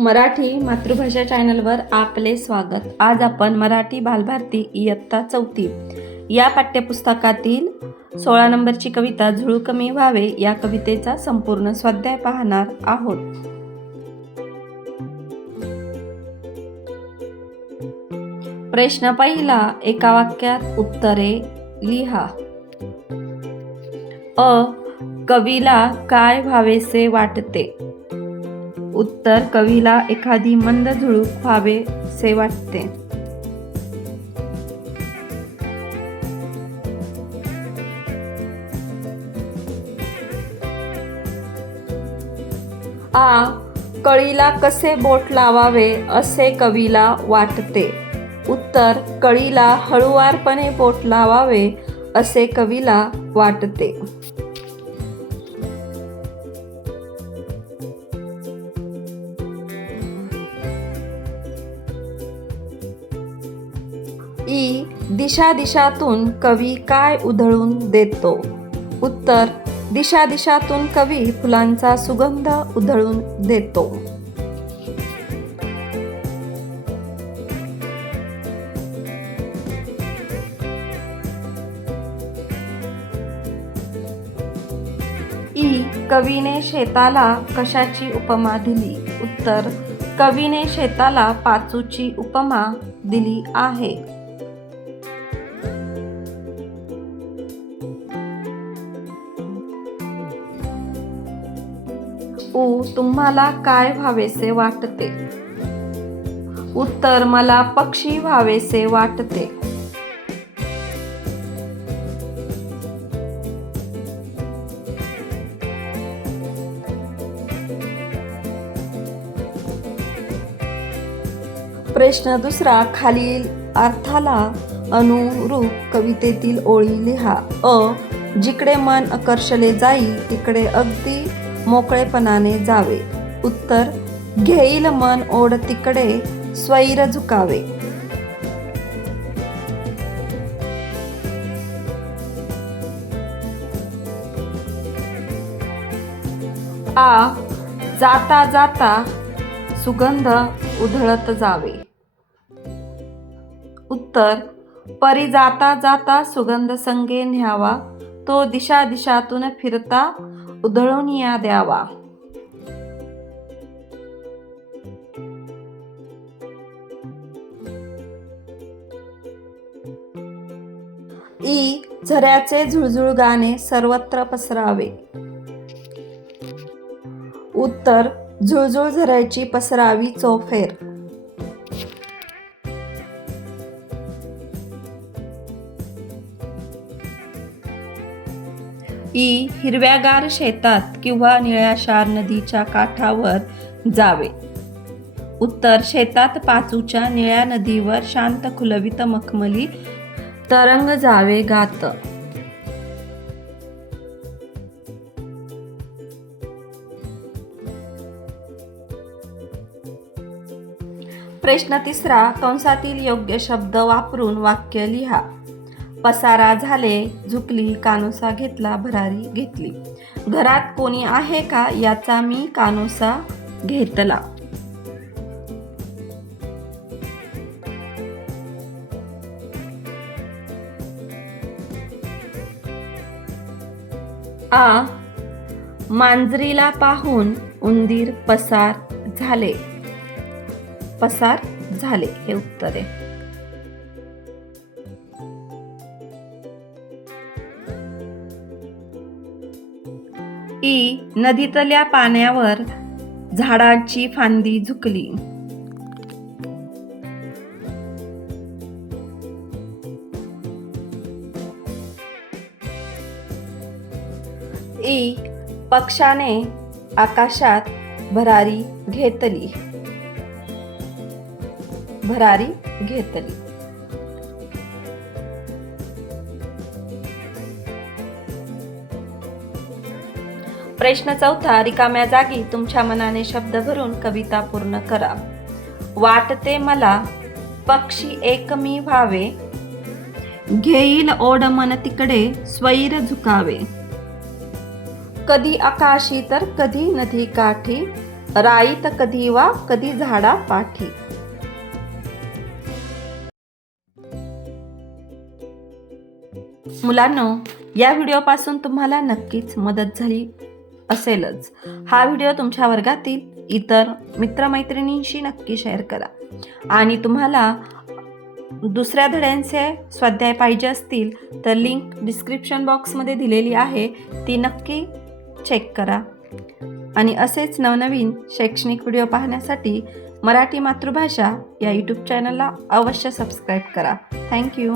मराठी मातृभाषा चॅनलवर आपले स्वागत. आज आपण मराठी बालभारती इयत्ता चौथी या पाठ्यपुस्तकातील सोळा नंबरची कविता झुळू कमी व्हावे या कवितेचा संपूर्ण स्वाध्याय पाहणार आहोत. प्रश्न पहिला एका वाक्यात उत्तरे लिहा. अ कवीला काय व्हावेसे वाटते? उत्तर कवीला एखादी मंद झुळूक व्हावे से वाटते. आ कळीला कसे बोट लावावे असे कवीला वाटते. उत्तर कळीला हळुवारपणे बोट लावावे असे कवीला वाटते. ई दिशा दिशातून कवी काय उधळून देतो? उत्तर दिशा दिशातून कवी फुलांचा सुगंध उधळून देतो. ई कवीने शेताला कशाची उपमा दिली? उत्तर कवीने शेताला पाचूची उपमा दिली आहे. उ तुम्हाला काय व्हावेसे वाटते? उत्तर मला पक्षी व्हावेसे वाटते. प्रश्न दुसरा खालील अर्थाला अनुरूप कवितेतील ओळी लिहा. अ जिकडे मन आकर्षले जाईल तिकडे अगदी मोकळेपणाने जावे. उत्तर घेईल मन ओढ तिकडे स्वैर झुकावे. आ जाता जाता सुगंध उधळत जावे. उत्तर परी जाता जाता सुगंध संगे न्यावा. तो दिशा दिशातून फिरता उधळून या द्यावा. ई झऱ्याचे झुळझुळ गाणे सर्वत्र पसरावे. उत्तर झुळझुळ झऱ्याची पसरावी चोफेर. ई हिरव्यागार शेतात किंवा निळ्याशार नदीच्या काठावर जावे. उत्तर शेतात पाचूच्या निळ्या नदीवर शांत खुलवित मखमली तरंग जावे गात. प्रश्न तिसरा कंसातील योग्य शब्द वापरून वाक्य लिहा. पसारा झाले झुकली कानोसा घेतला भरारी घेतली. घरात कोणी आहे का याचा मी कानोसा घेतला. आ. मांजरीला पाहून उंदीर पसार झाले. पसार झाले हे उत्तर आहे. ई नदीतल्या पाण्यावर झाडाची फांदी झुकली. ई पक्षाने आकाशात भरारी घेतली. भरारी घेतली. प्रश्न चौथा रिकाम्या जागी तुमच्या मनाने शब्द भरून कविता पूर्ण करा. वाटते मला पक्षी एकमी व्हावे. घेईल ओढ मन तिकडे स्वैर झुकावे. कधी आकाशी तर कधी नदी काठी राईत कधी वा कधी झाडा पाठी. मुलांनो या व्हिडिओपासून तुम्हाला नक्कीच मदत झाली. असेलच. हा व्हिडिओ तुमच्या वर्गातील इतर मित्रमैत्रिणींशी नक्की शेअर करा. आणि तुम्हाला दुसऱ्या धड्यांचे स्वाध्याय पाहिजे असतील तर लिंक डिस्क्रिप्शन बॉक्समध्ये दिलेली आहे ती नक्की चेक करा. आणि असेच नवनवीन शैक्षणिक व्हिडिओ पाहण्यासाठी मराठी मातृभाषा या यूट्यूब चॅनलला अवश्य सबस्क्राईब करा. थँक्यू